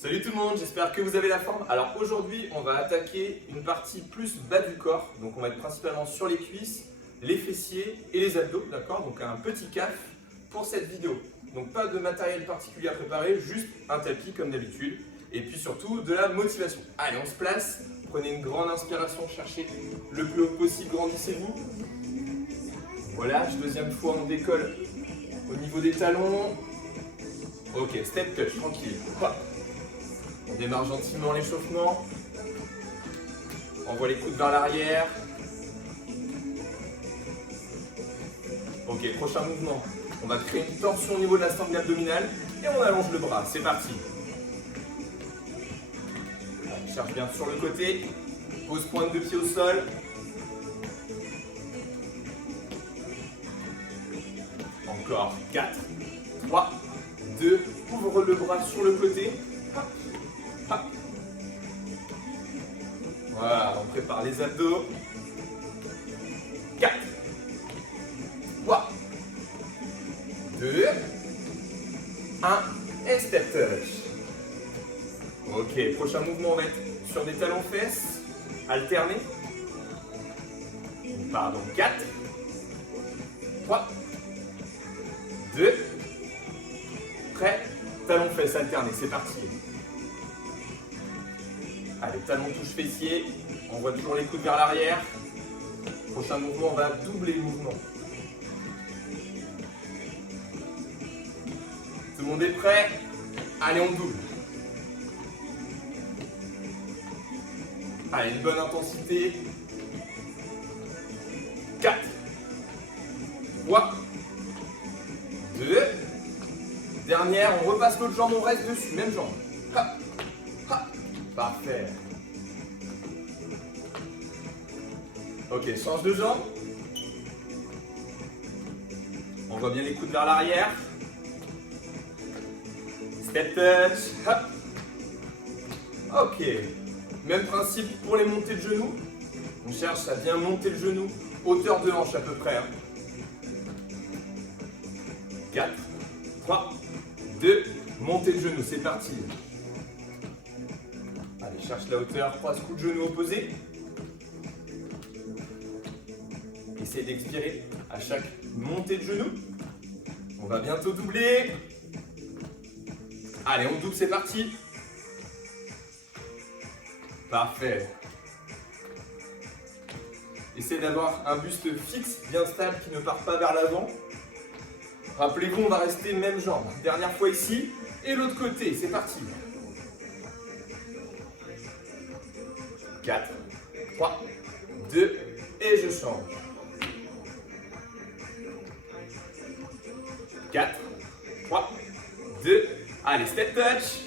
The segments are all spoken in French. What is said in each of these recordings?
Salut tout le monde, j'espère que vous avez la forme. Alors aujourd'hui, on va attaquer une partie plus bas du corps. Donc on va être principalement sur les cuisses, les fessiers et les abdos, d'accord? Donc un petit CAF pour cette vidéo. Donc pas de matériel particulier à préparer, juste un tapis comme d'habitude. Et puis surtout de la motivation. Allez, on se place, prenez une grande inspiration, cherchez le plus haut possible, grandissez-vous. Voilà, deuxième fois on décolle au niveau des talons. Ok, step touch, tranquille. Hop. On démarre gentiment l'échauffement. Envoie les coudes vers l'arrière. Ok, prochain mouvement. On va créer une torsion au niveau de la sangle abdominale et on allonge le bras. C'est parti. On cherche bien sur le côté. Pose pointe de pied au sol. Encore 4, 3, 2, ouvre le bras sur le côté. Hop, hop. Voilà, on prépare les abdos. 4, 3, 2, 1 et step touch. Ok, prochain mouvement, on va être sur des talons fesses, alternés. On part donc 4, 3, 2, prêt, talons fesses alternés, c'est parti. Allez, talons touche fessier, on voit toujours les coudes vers l'arrière. Prochain mouvement, on va doubler le mouvement. Tout le monde est prêt? Allez, on double. Allez, une bonne intensité. 4, 3, 2, dernière, on repasse l'autre jambe, on reste dessus, même jambe. Hop, hop, parfait. Ok, change de jambe. On voit bien les coudes vers l'arrière. Step touch, hop. Ok, même principe pour les montées de genoux. On cherche à bien monter le genou, hauteur de hanche à peu près. 4, 3, 2, montée de genou, c'est parti. Allez, cherche la hauteur, croise coups de genou opposés. Essayez d'expirer à chaque montée de genou. On va bientôt doubler. Allez, on double, c'est parti. Parfait. Essayez d'avoir un buste fixe, bien stable, qui ne part pas vers l'avant. Rappelez-vous, on va rester même jambe. Dernière fois ici et l'autre côté, c'est parti. 4, 3, 2 et je change. 4, 3, 2, allez, step touch.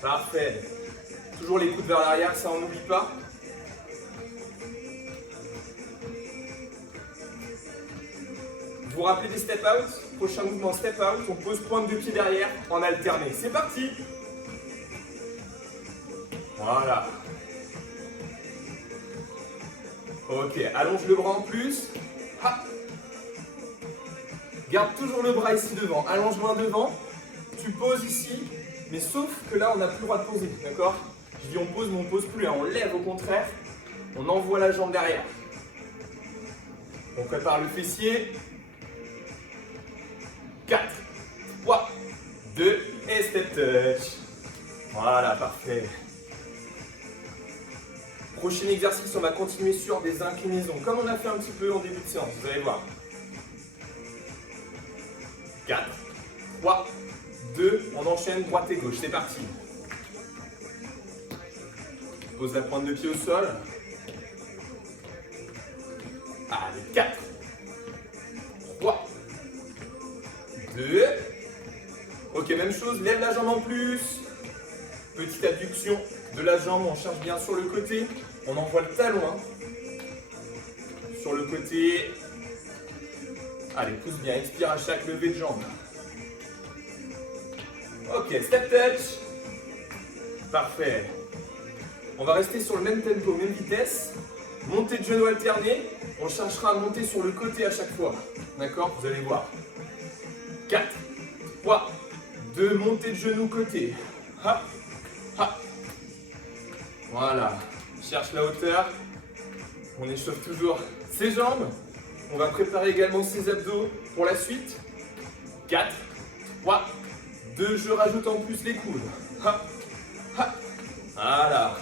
Parfait. Toujours les coudes vers l'arrière, ça on n'oublie pas. Vous vous rappelez des step out? Prochain mouvement step out, on pose pointe de pied derrière en alterné. C'est parti. Voilà. Ok, allonge le bras en plus. Hop. Garde toujours le bras ici devant. Allonge loin devant. Tu poses ici, mais sauf que là on n'a plus le droit de poser, d'accord? Je dis on pose, mais on ne pose plus. Hein. On lève au contraire. On envoie la jambe derrière. On prépare le fessier. 4, 3, 2 et step touch. Voilà, parfait. Prochain exercice, on va continuer sur des inclinaisons, comme on a fait un petit peu en début de séance, vous allez voir. 4, 3, 2, on enchaîne droite et gauche, c'est parti. Pose la pointe de pied au sol. Allez, 4, 3, 2. Ok, même chose, lève la jambe en plus. Petite adduction de la jambe, on cherche bien sur le côté. On envoie le talon. Hein. Sur le côté. Allez, pousse bien, expire à chaque levée de jambe. Ok, step touch. Parfait. On va rester sur le même tempo, même vitesse. Montée de genou alternée. On cherchera à monter sur le côté à chaque fois. D'accord? Vous allez voir. 4, 3, 2, montée de genou côté. Hop. Ha. Voilà, cherche la hauteur. On échauffe toujours ses jambes. On va préparer également ses abdos pour la suite. 4, 3, 2, je rajoute en plus les coudes. Ha. Ha. Voilà.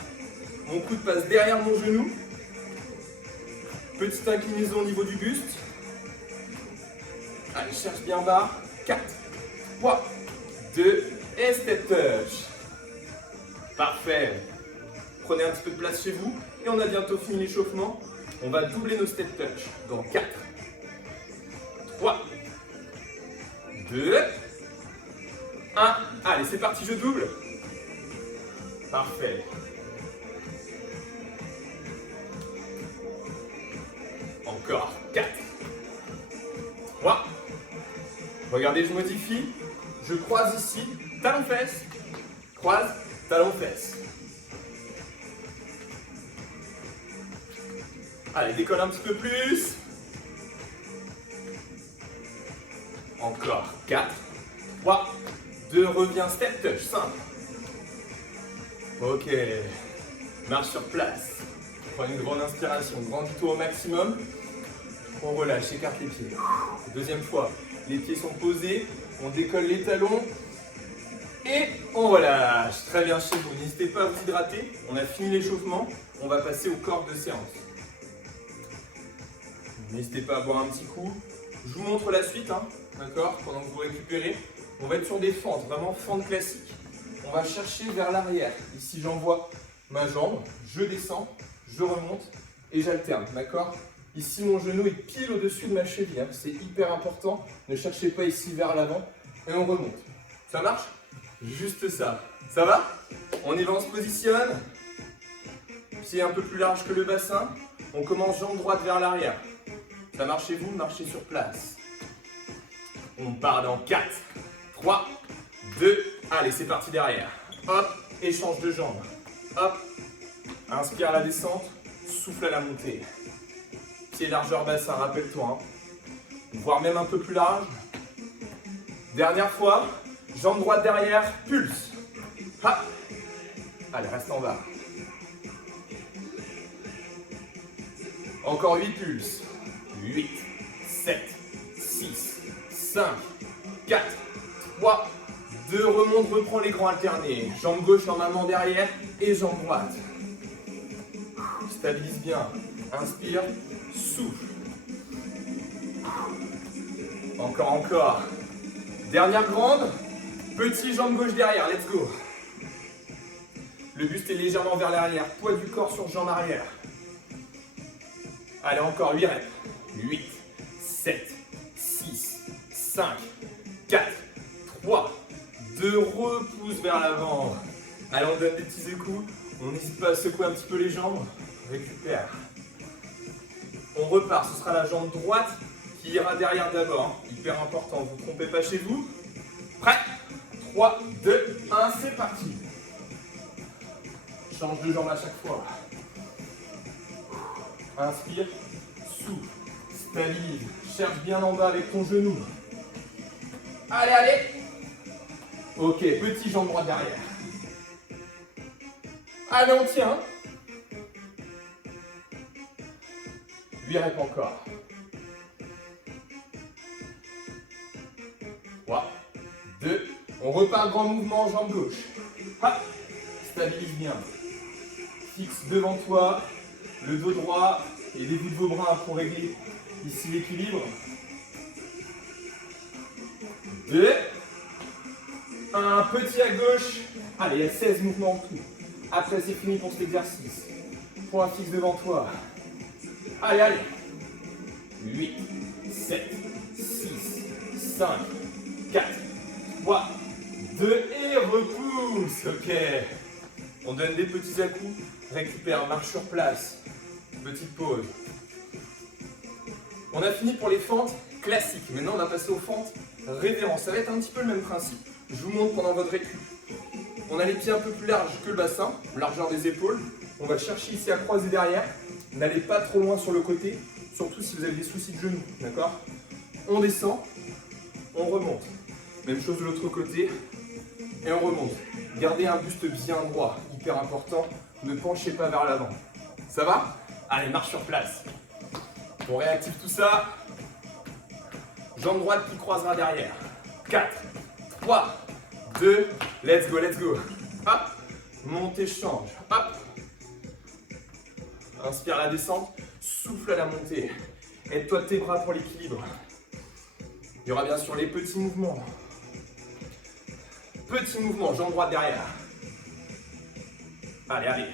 Mon coude passe derrière mon genou. Petite inclinaison au niveau du buste. Allez, cherche bien bas. 4, 3, 2 et step touch. Parfait. Prenez un petit peu de place chez vous et on a bientôt fini l'échauffement. On va doubler nos step touch dans 4, 3, 2, 1. Allez, c'est parti, je double. Parfait. Encore 4, 3. Regardez, je modifie. Je croise ici, talon-fesse. Croise, talon-fesse. Allez, décolle un petit peu plus. Encore 4, 3, 2, reviens, step touch, simple. Ok, marche sur place. Prends une grande inspiration, grandis-toi au maximum. On relâche, écarte les pieds. Deuxième fois, les pieds sont posés, on décolle les talons et on relâche. Très bien chez vous, n'hésitez pas à vous hydrater. On a fini l'échauffement, on va passer au corps de séance. N'hésitez pas à boire un petit coup. Je vous montre la suite, hein, d'accord, pendant que vous récupérez. On va être sur des fentes, vraiment fentes classiques. On va chercher vers l'arrière. Ici, j'envoie ma jambe, je descends, je remonte et j'alterne, d'accord? Ici, mon genou est pile au-dessus de ma cheville, hein. C'est hyper important. Ne cherchez pas ici vers l'avant et on remonte. Ça marche? Juste ça. Ça va? On y va, on se positionne. Pied un peu plus large que le bassin. On commence jambe droite vers l'arrière. Ça marche chez vous? Marchez sur place. On part dans 4, 3, 2, allez, c'est parti derrière. Hop, échange de jambes. Hop, inspire à la descente, souffle à la montée. Pied largeur bassin, rappelle-toi. Hein. Voire même un peu plus large. Dernière fois, jambe droite derrière, pulse. Hop. Allez, reste en bas. Encore 8 pulses. 8, 7, 6, 5, 4, 3, 2, remonte, reprends les grands alternés. Jambe gauche normalement derrière et jambe droite. Stabilise bien. Inspire, souffle. Encore, encore. Dernière grande. Petit jambe gauche derrière, let's go. Le buste est légèrement vers l'arrière. Poids du corps sur jambe arrière. Allez, encore 8 reps. 8, 7, 6, 5, 4, 3, 2, repousse vers l'avant. Allez, on donne des petits écouts. On n'hésite pas à secouer un petit peu les jambes. Récupère. On repart, ce sera la jambe droite qui ira derrière d'abord. Hyper important, vous ne vous trompez pas chez vous. Prêt? 3, 2, 1, c'est parti. Change de jambe à chaque fois. Inspire, souffle, stabilise, cherche bien en bas avec ton genou. Allez, allez. Ok, petit jambe droite derrière. Allez, on tient. 8 reps encore. 3, 2, on repart grand mouvement, jambe gauche. Hop, stabilise bien. Fixe devant toi, le dos droit et les bouts de vos bras pour régler ici l'équilibre. 2, 1, petit à gauche. Allez, il y a 16 mouvements en tout. Après, c'est fini pour cet exercice. Point fixe devant toi. Allez, allez. 8, 7, 6, 5, 4, 3, 2 et repousse. Ok. On donne des petits à-coups. Récupère, marche sur place. Petite pause. On a fini pour les fentes classiques. Maintenant, on va passer aux fentes révérence. Ça va être un petit peu le même principe. Je vous montre pendant votre récup. On a les pieds un peu plus larges que le bassin, largeur des épaules. On va chercher ici à croiser derrière. N'allez pas trop loin sur le côté, surtout si vous avez des soucis de genoux, d'accord? On descend, on remonte. Même chose de l'autre côté, et on remonte. Gardez un buste bien droit, hyper important. Ne penchez pas vers l'avant. Ça va? Allez, marche sur place. On réactive tout ça. Jambe droite qui croisera derrière. 4, 3, 2, let's go, let's go. Hop, montée, change. Hop. Inspire la descente, souffle à la montée. Aide-toi de tes bras pour l'équilibre. Il y aura bien sûr les petits mouvements. Petit mouvement, jambe droite derrière. Allez, allez.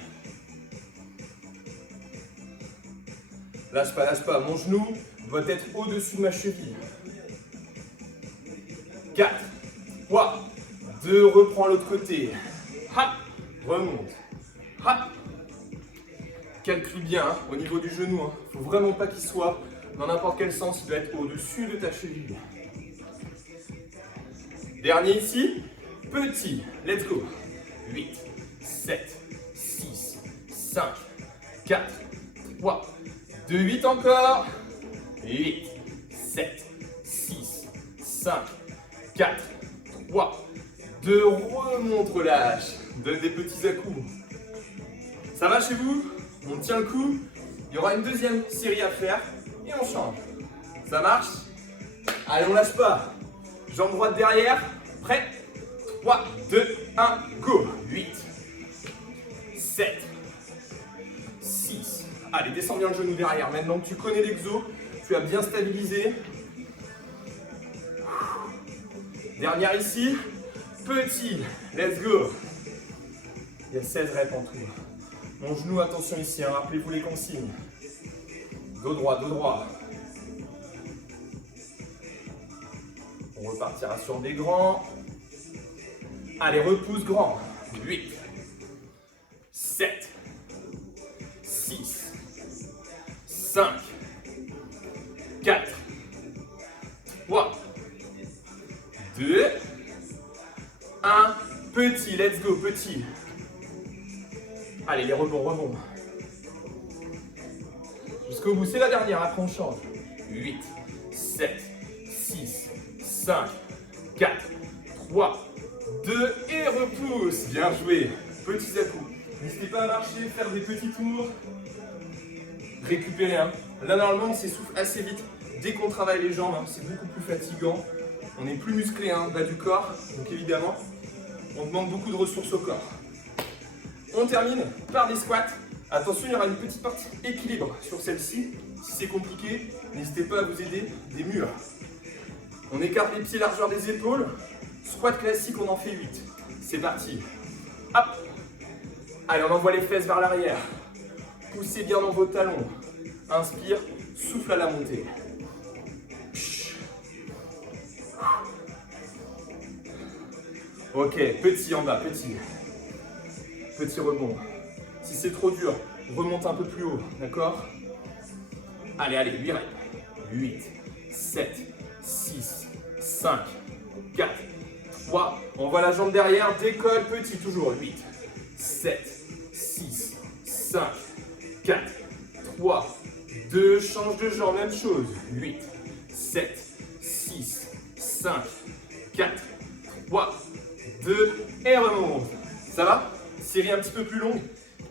Lâche pas. Mon genou doit être au-dessus de ma cheville. 4, 3, 2, reprends l'autre côté. Hop, remonte. Hop. Calcule bien au niveau du genou. Il ne faut vraiment pas qu'il soit dans n'importe quel sens. Il doit être au-dessus de ta cheville. Dernier ici. Petit. Let's go. 8, 7, 6, 5, 4, 3, 2, 8 encore. 8, 7, 6, 5, 4, 3, 2, remonte, relâche. Donne des petits à-coups. Ça va chez vous? On tient le coup. Il y aura une deuxième série à faire et on change. Ça marche? Allez, on lâche pas. Jambe droite derrière. Prêt? 3, 2, 1, go. 8, 7, 6. Allez, descends bien le genou derrière. Maintenant que tu connais l'exo, tu as bien stabilisé. Dernière ici. Petit. Let's go. Il y a 16 reps en tout. Mon genou, attention ici. Rappelez-vous les consignes. Dos droit, dos droit. On repartira sur des grands. Allez, repousse grand. 8, 7, 6, 5, 4, 3, 2, 1. Petit, let's go, petit. Allez, les rebonds. Jusqu'au bout, c'est la dernière, après on change. 8, 7, 6, 5, 4, 3, 2 et repousse. Bien joué. Petits à-coups. N'hésitez pas à marcher, faire des petits tours. Récupérer. Là, normalement, on s'essouffle assez vite. Dès qu'on travaille les jambes, c'est beaucoup plus fatigant. On est plus musclé, bas du corps. Donc évidemment, on demande beaucoup de ressources au corps. On termine par des squats. Attention, il y aura une petite partie équilibre sur celle-ci. Si c'est compliqué, n'hésitez pas à vous aider des murs. On écarte les pieds largeur des épaules. Squat classique, on en fait 8. C'est parti. Hop. Allez, on envoie les fesses vers l'arrière. Poussez bien dans vos talons. Inspire, souffle à la montée. Ok, petit en bas, petit. Petit rebond. Si c'est trop dur, remonte un peu plus haut, d'accord? Allez, 8 reps. 8, 7, 6, 5, 4, 3. On voit la jambe derrière, décolle, petit, toujours. 8, 7, 6, 5, 4, 3, 2. Change de jambe, même chose. 8, 7, 6, 5, 4, 3, 2. Et remonte. Ça va? Série un petit peu plus longue.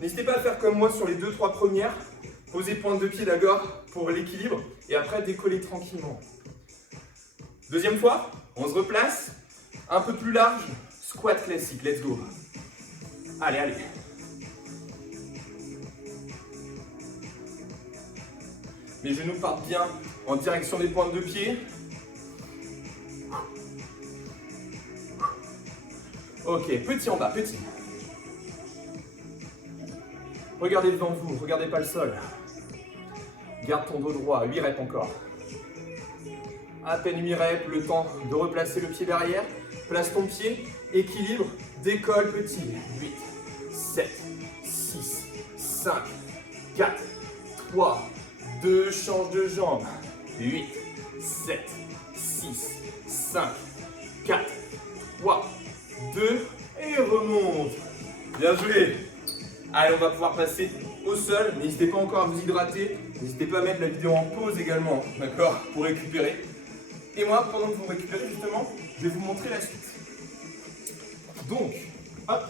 N'hésitez pas à faire comme moi sur les 2-3 premières. Posez pointe de pied d'accord pour l'équilibre. Et après, décoller tranquillement. Deuxième fois, on se replace. Un peu plus large. Squat classique. Let's go. Allez. Les genoux partent bien en direction des pointes de pied. Ok, petit en bas, petit. Regardez devant vous, regardez pas le sol. Garde ton dos droit, 8 reps encore. À peine 8 reps, le temps de replacer le pied derrière. Place ton pied, équilibre, décolle petit. 8, 7, 6, 5, 4, 3, 2, change de jambe. 8, 7, 6, 5, 4, 3, 2 et remonte. Bien joué. Allez, on va pouvoir passer au sol. N'hésitez pas encore à vous hydrater. N'hésitez pas à mettre la vidéo en pause également, d'accord, pour récupérer. Et moi, pendant que vous récupérez justement, je vais vous montrer la suite. Donc, Hop.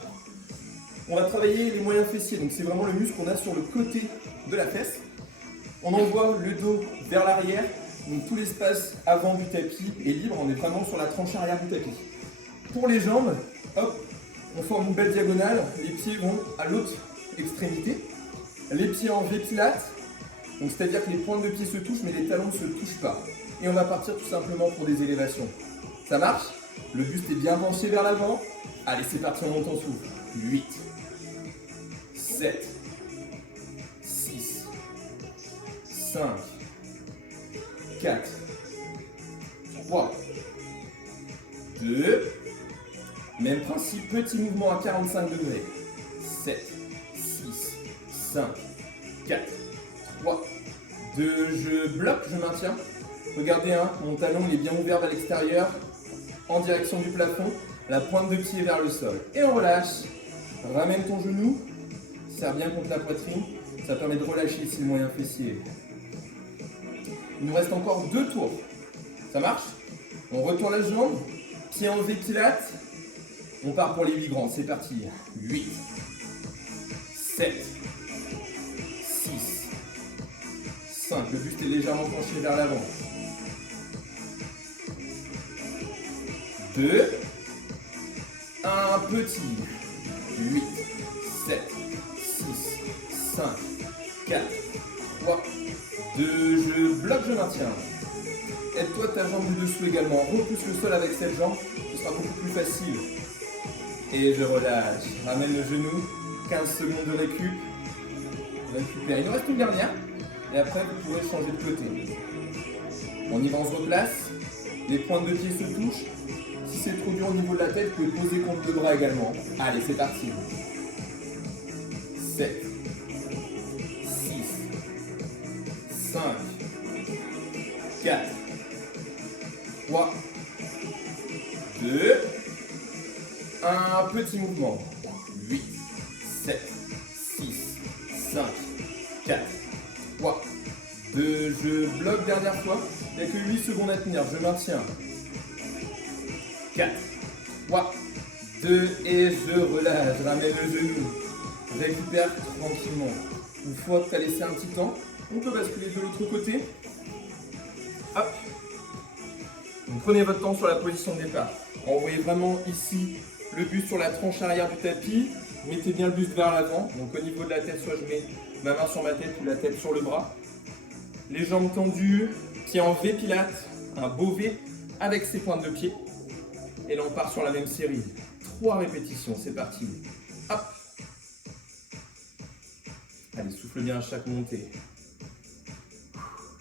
On va travailler les moyens fessiers, donc c'est vraiment le muscle qu'on a sur le côté de la fesse. On envoie le dos vers l'arrière, donc tout l'espace avant du tapis est libre, on est vraiment sur la tranche arrière du tapis. Pour les jambes, hop, on forme une belle diagonale, les pieds vont à l'autre extrémité, les pieds en V-pilate, donc c'est-à-dire que les pointes de pied se touchent mais les talons ne se touchent pas. Et on va partir tout simplement pour des élévations. Ça marche? Le buste est bien penché vers l'avant. Allez, c'est parti, on monte en souffle. 8, 7, 6, 5, 4, 3, 2, même principe, petit mouvement à 45 degrés. 7, 6, 5, 4, 3, 2, je bloque, je maintiens. Regardez, hein, mon talon il est bien ouvert vers l'extérieur, en direction du plafond, la pointe de pied vers le sol. Et on relâche. Ramène ton genou, serre bien contre la poitrine, ça permet de relâcher ici le moyen fessier. Il nous reste encore 2 tours. Ça marche? On retourne la jambe, pied en V-pilate, on part pour les 8 grands, c'est parti. 8, 7, 6, 5, le buste est légèrement penché vers l'avant. 2, un petit, 8, 7, 6, 5, 4, 3, 2, je bloque, je maintiens. Aide-toi ta jambe du dessous également, repousse le sol avec cette jambe, ce sera beaucoup plus facile. Et je relâche, ramène le genou, 15 secondes de récup, récupère. Il nous reste une dernière, et après vous pourrez changer de côté. On y va, on se replace, les pointes de pied se touchent. Si c'est trop dur au niveau de la tête, vous pouvez poser contre le bras également. Allez, c'est parti. 7, 6, 5, 4, 3, 2, un petit mouvement. 8, 7, 6, 5, 4, 3, 2, je bloque dernière fois. Il n'y a que 8 secondes à tenir, je maintiens. 4, 3, 2 et je relâche, je ramène le genou, récupère tranquillement. Une fois que tu as laissé un petit temps, on peut basculer de l'autre côté. Hop. Donc prenez votre temps sur la position de départ. Envoyez vraiment ici le buste sur la tranche arrière du tapis. Mettez bien le buste vers l'avant. Donc au niveau de la tête, soit je mets ma main sur ma tête ou la tête sur le bras. Les jambes tendues, pieds en V-pilate, un beau V avec ses pointes de pied. Et là on part sur la même série. 3 répétitions, c'est parti. Hop. Allez, souffle bien à chaque montée.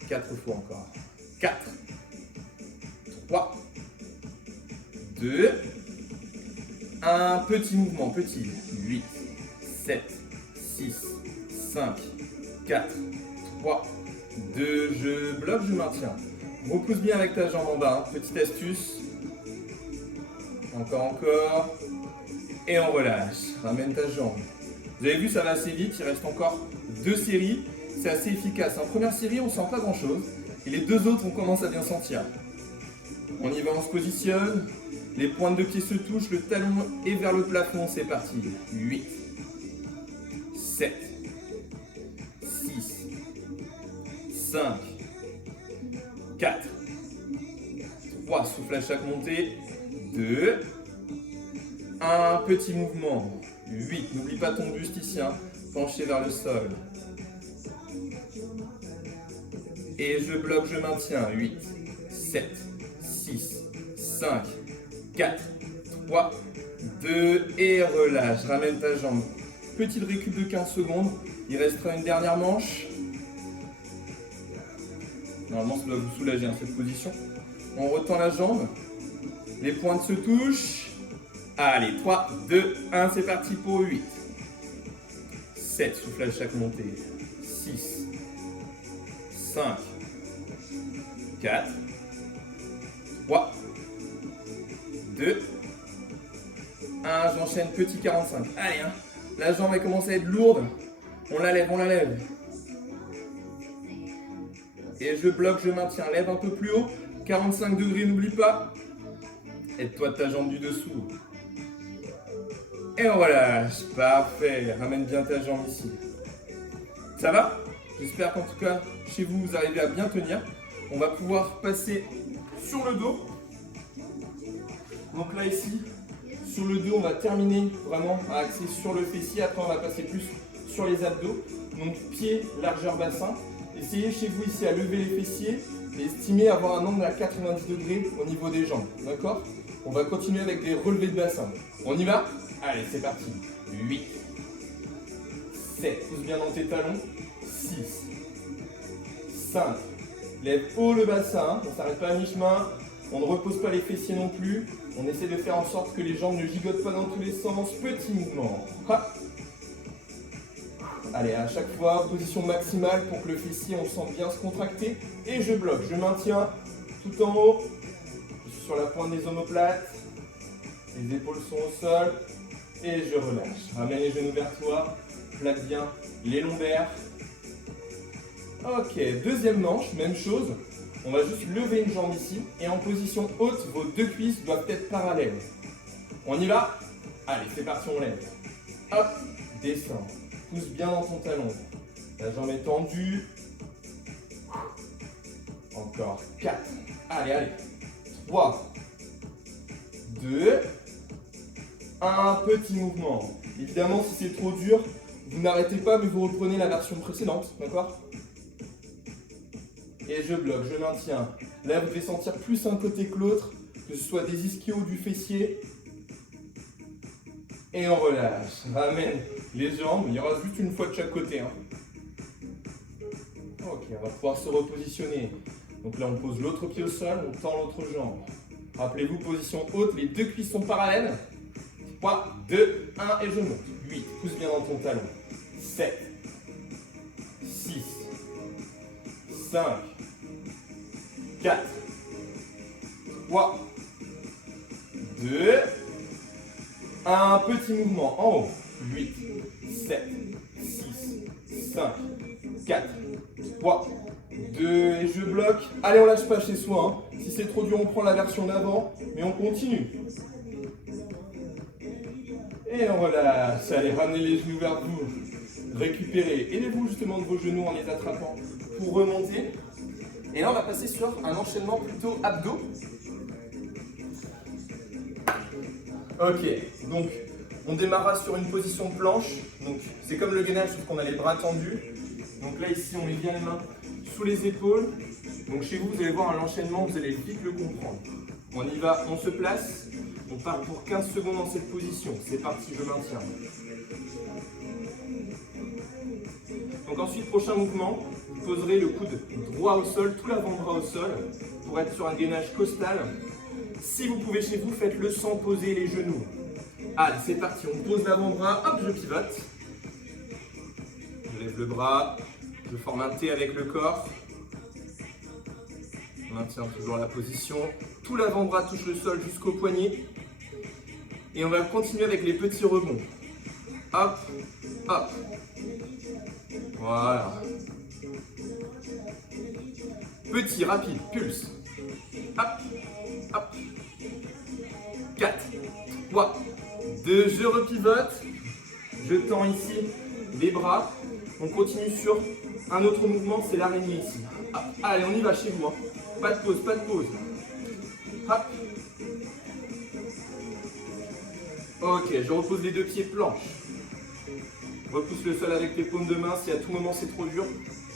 4 fois encore. 4, 3, 2, un petit mouvement, petit. 8, 7, 6, 5, 4, 3, 2, je bloque, je maintiens. Repousse bien avec ta jambe en bas, hein. Petite astuce. Encore. Et on relâche. Ramène ta jambe. Vous avez vu, ça va assez vite. Il reste encore 2 séries. C'est assez efficace. En première série, on ne sent pas grand chose. Et les 2 autres, on commence à bien sentir. On y va, on se positionne. Les pointes de pied se touchent. Le talon est vers le plafond. C'est parti. 8, 7, 6, 5, 4, 3. Souffle à chaque montée. 2, un petit mouvement, 8, n'oublie pas ton buste ici, hein, penché vers le sol. Et je bloque, je maintiens, 8, 7, 6, 5, 4, 3, 2, et relâche, ramène ta jambe. Petite récup de 15 secondes, il restera une dernière manche. Normalement ça doit vous soulager, hein, cette position. On retend la jambe. Les pointes se touchent. Allez, 3, 2, 1, c'est parti pour 8. 7, souffle à chaque montée. 6, 5, 4, 3, 2, 1, j'enchaîne petit 45. Allez, hein, la jambe elle commence à être lourde. On la lève, on la lève. Et je bloque, je maintiens. Lève un peu plus haut. 45 degrés, n'oublie pas. Aide-toi de ta jambe du dessous. Et on relâche. Parfait. Ramène bien ta jambe ici. Ça va? J'espère qu'en tout cas, chez vous, vous arrivez à bien tenir. On va pouvoir passer sur le dos. Donc là, ici, sur le dos, on va terminer vraiment à axer sur le fessier. Après, on va passer plus sur les abdos. Donc, pied, largeur bassin. Essayez chez vous ici à lever les fessiers et estimez avoir un angle à 90 degrés au niveau des jambes. D'accord? On va continuer avec des relevés de bassin. On y va? Allez, c'est parti. 8, 7, pousse bien dans tes talons. 6, 5, lève haut le bassin, on ne s'arrête pas à mi-chemin, on ne repose pas les fessiers non plus, on essaie de faire en sorte que les jambes ne gigotent pas dans tous les sens, petit mouvement. Hop. Allez, à chaque fois, position maximale pour que le fessier, on le sente bien se contracter, et je bloque, je maintiens tout en haut, je suis sur la pointe des omoplates, les épaules sont au sol, et je relâche. Ramène les genoux vers toi, plaque bien les lombaires. Ok, deuxième manche, même chose. On va juste lever une jambe ici et en position haute, vos deux cuisses doivent être parallèles. On y va? Allez, c'est parti, on lève. Hop, descends. Pousse bien dans ton talon. La jambe est tendue. Encore 4. Allez, allez. 3, 2, 1. Petit mouvement. Évidemment, si c'est trop dur, vous n'arrêtez pas, mais vous reprenez la version précédente, d'accord? Et je bloque, je maintiens. Là, vous devez sentir plus un côté que l'autre, que ce soit des ischios du fessier. Et on relâche. Ramène les jambes. Il y aura juste une fois de chaque côté. Ok, on va pouvoir se repositionner. Donc là, on pose l'autre pied au sol, on tend l'autre jambe. Rappelez-vous, position haute, les deux cuisses sont parallèles. 3, 2, 1 et je monte. 8, pousse bien dans ton talon. 7, 6, 5, 4, 3, 2, 1. Petit mouvement en haut. 8, 7, 6, 5, 4, 3, 2 et je bloque. Allez, on lâche pas chez soi. Si c'est trop dur, on prend la version d'avant, mais on continue. Et on relâche. Allez, ramenez les genoux vers vous. Récupérez. Aidez-vous justement de vos genoux en les attrapant pour remonter. Et là, on va passer sur un enchaînement plutôt abdos. Ok, donc on démarrera sur une position planche. Donc c'est comme le gainage, sauf qu'on a les bras tendus. Donc là, ici, on met bien les mains sous les épaules. Donc chez vous, vous allez voir un enchaînement, vous allez vite le comprendre. On y va, on se place. On part pour 15 secondes dans cette position. C'est parti, je maintiens. Donc ensuite, prochain mouvement, vous poserez le coude droit au sol, tout l'avant-bras au sol, pour être sur un gainage costal. Si vous pouvez chez vous, faites-le sans poser les genoux. Allez, c'est parti, on pose l'avant-bras, hop, je pivote. Je lève le bras, je forme un T avec le corps. Je maintiens toujours la position. Tout l'avant-bras touche le sol jusqu'au poignet. Et on va continuer avec les petits rebonds. Hop, hop. Voilà. Petit, rapide, pulse. Hop, hop. 4, 3, 2, je repivote. Je tends ici les bras. On continue sur un autre mouvement, c'est l'araignée ici. Hop. Allez, on y va chez vous. Hein. Pas de pause, pas de pause. Hop. Ok, je repose les deux pieds planche. Repousse le sol avec les paumes de main. Si à tout moment c'est trop dur,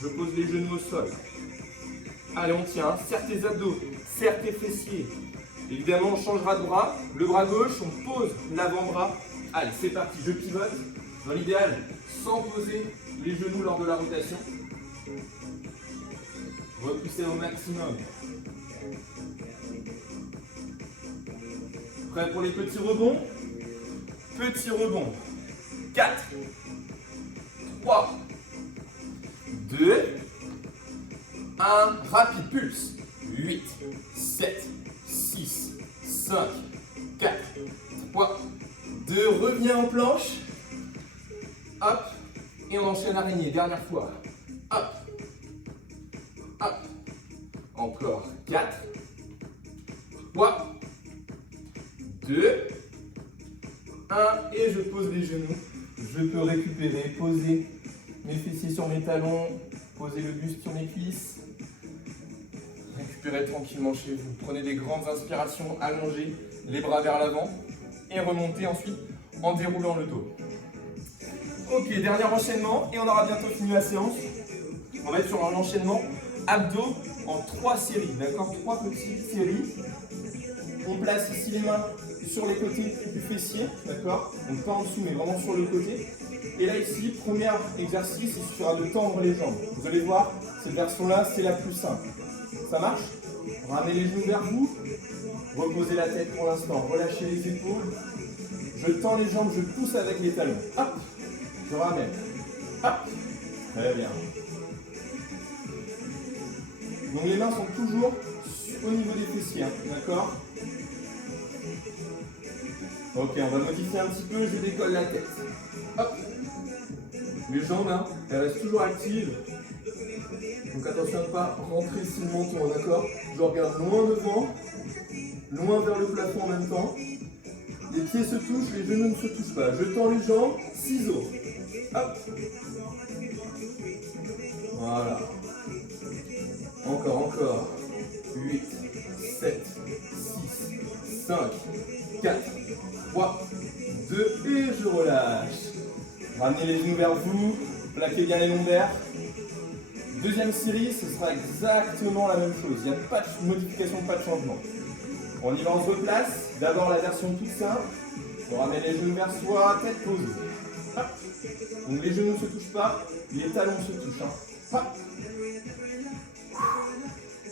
je pose les genoux au sol. Allez, on tient. Serre tes abdos, serre tes fessiers. Évidemment, on changera de bras. Le bras gauche, on pose l'avant-bras. Allez, c'est parti, je pivote. Dans l'idéal, sans poser les genoux lors de la rotation. Repoussez au maximum. Prêt pour les petits rebonds? Petit rebond. 4, 3, 2, 1. Rapide pulse. 8, 7, 6, 5, 4, 3, 2. Reviens en planche. Hop. Et on enchaîne araignée. Dernière fois. Hop. Hop. Encore. 4, 3, 2, 1 et et je pose les genoux. Je peux récupérer, poser mes fessiers sur mes talons, poser le buste sur mes cuisses. Récupérez tranquillement chez vous. Prenez des grandes inspirations, allongez les bras vers l'avant et remontez ensuite en déroulant le dos. Ok, dernier enchaînement et on aura bientôt fini la séance. On va être sur un enchaînement abdos en 3 séries, d'accord? 3 petites séries. On place ici les mains sur les côtés du fessier, d'accord? Donc pas en dessous mais vraiment sur le côté. Et là ici, premier exercice, il suffira de tendre les jambes. Vous allez voir, cette version-là, c'est la plus simple. Ça marche? Ramenez les genoux vers vous, reposez la tête pour l'instant, relâchez les épaules. Je tends les jambes, je pousse avec les talons. Hop, je ramène. Hop, très bien. Donc les mains sont toujours au niveau des fessiers, hein, d'accord? Ok, on va modifier un petit peu, je décolle la tête. Hop. Les jambes, hein, elles restent toujours actives. Donc attention à ne pas rentrer ici le menton, d'accord? Je regarde loin devant, loin vers le plafond en même temps. Les pieds se touchent, les genoux ne se touchent pas. Je tends les jambes, ciseaux. Hop. Voilà. Encore. 8, 7, 6, 5, 4, 3, 2 et je relâche. Ramenez les genoux vers vous, plaquez bien les lombaires. Deuxième série, ce sera exactement la même chose. Il n'y a pas de modification, pas de changement. On y va, on se replace. D'abord la version toute simple. On ramène les genoux vers soi, tête posée. Hop. Donc les genoux ne se touchent pas, les talons se touchent. Hop.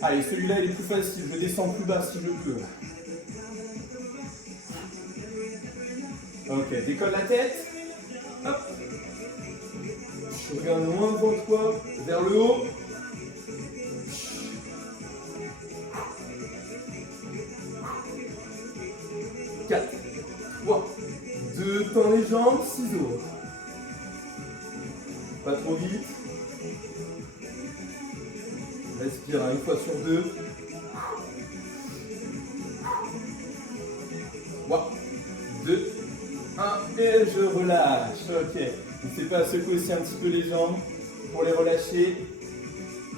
Allez, celui-là il est plus facile. Je descends plus bas si je peux. Ok, décolle la tête. Hop. Je regarde loin devant toi, vers le haut. 4, 3, 2, tends les jambes, ciseaux. Pas trop vite. Respire une fois sur 2. 3, 2, 1 et je relâche. Ok. N'hésitez pas à secouer aussi un petit peu les jambes pour les relâcher.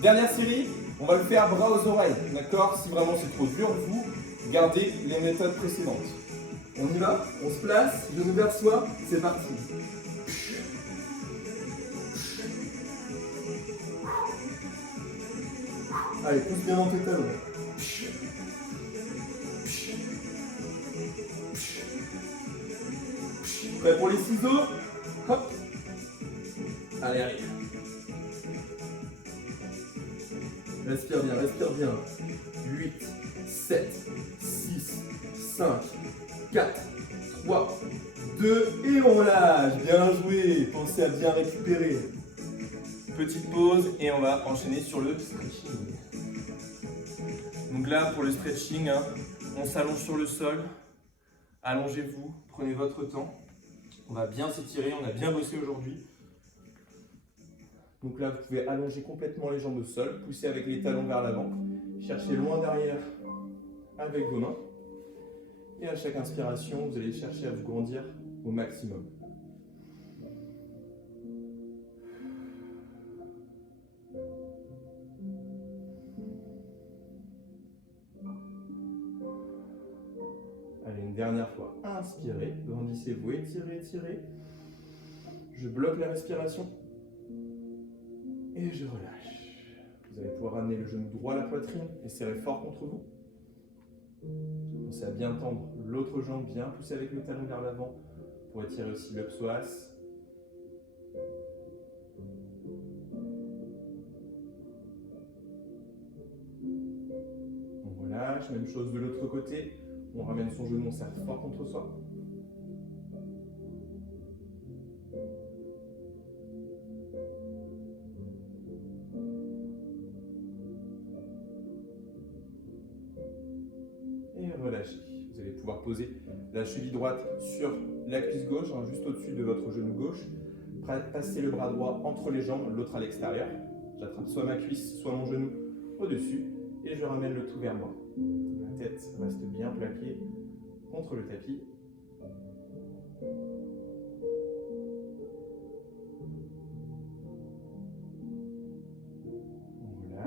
Dernière série, on va le faire bras aux oreilles. D'accord? Si vraiment c'est trop dur, vous gardez les méthodes précédentes. On y va, on se place, genoux vers soi, c'est parti. Allez, pousse bien dans tes talons. Prêt pour les ciseaux? Hop. Allez. Respire bien. 8, 7, 6, 5, 4, 3, 2 et on lâche. Bien joué. Pensez à bien récupérer. Petite pause et on va enchaîner sur le stretching. Donc là, pour le stretching, hein, on s'allonge sur le sol. Allongez-vous, prenez votre temps. On va bien s'étirer, on a bien bossé aujourd'hui. Donc là, vous pouvez allonger complètement les jambes au sol, pousser avec les talons vers l'avant, chercher loin derrière avec vos mains. Et à chaque inspiration, vous allez chercher à vous grandir au maximum. Allez, une dernière fois. Inspirez, grandissez-vous, étirez. Je bloque la respiration. Et je relâche. Vous allez pouvoir ramener le genou droit à la poitrine et serrer fort contre vous. Pensez à bien tendre l'autre jambe, bien pousser avec le talon vers l'avant pour étirer aussi le psoas. On relâche, même chose de l'autre côté. On ramène son genou, on serre fort contre soi. Et relâchez. Vous allez pouvoir poser la cheville droite sur la cuisse gauche, hein, juste au-dessus de votre genou gauche. Passez le bras droit entre les jambes, l'autre à l'extérieur. J'attrape soit ma cuisse, soit mon genou au-dessus et je ramène le tout vers moi. La tête reste bien plaquée contre le tapis.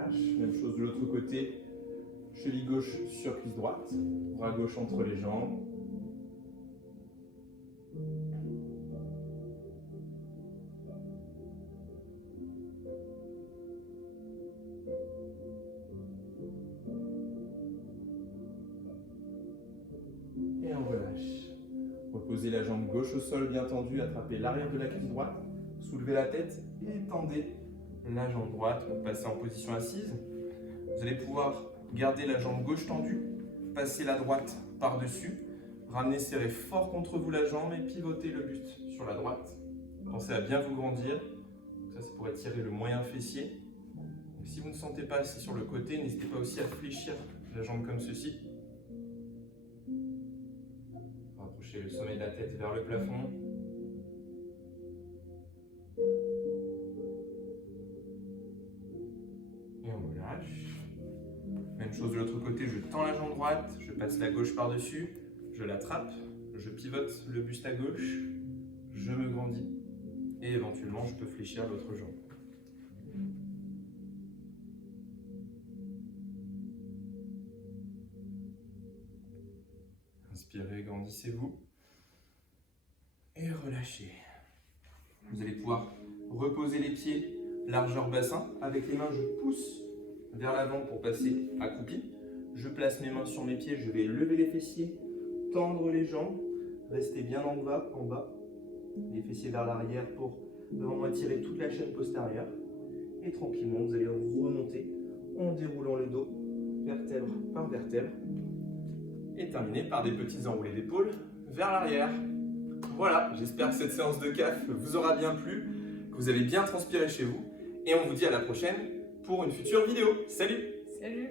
relâche. Même chose de l'autre côté. Cheville gauche sur cuisse droite. Bras gauche entre les jambes. Et on relâche. Reposez la jambe gauche au sol bien tendue, attrapez l'arrière de la cuisse droite, soulevez la tête et tendez la jambe droite pour passer en position assise. Vous allez pouvoir garder la jambe gauche tendue, passer la droite par-dessus, ramener serré fort contre vous la jambe et pivoter le buste sur la droite. Pensez à bien vous grandir, ça c'est pour étirer le moyen fessier. Et si vous ne sentez pas assis sur le côté, n'hésitez pas aussi à fléchir la jambe comme ceci. Rapprochez le sommet de la tête vers le plafond. Et on relâche. Même chose de l'autre côté, je tends la jambe droite, je passe la gauche par-dessus, je l'attrape, je pivote le buste à gauche, je me grandis et éventuellement je peux fléchir l'autre jambe. Inspirez, grandissez-vous et relâchez. Vous allez pouvoir reposer les pieds largeur bassin. Avec les mains, je pousse vers l'avant pour passer accroupi. Je place mes mains sur mes pieds, je vais lever les fessiers, tendre les jambes, rester bien en bas, les fessiers vers l'arrière pour vraiment étirer toute la chaîne postérieure. Et tranquillement, vous allez remonter en déroulant le dos, vertèbre par vertèbre. Et terminer par des petits enroulés d'épaule vers l'arrière. Voilà, j'espère que cette séance de CAF vous aura bien plu, que vous avez bien transpiré chez vous. Et on vous dit à la prochaine pour une future vidéo. Salut! Salut!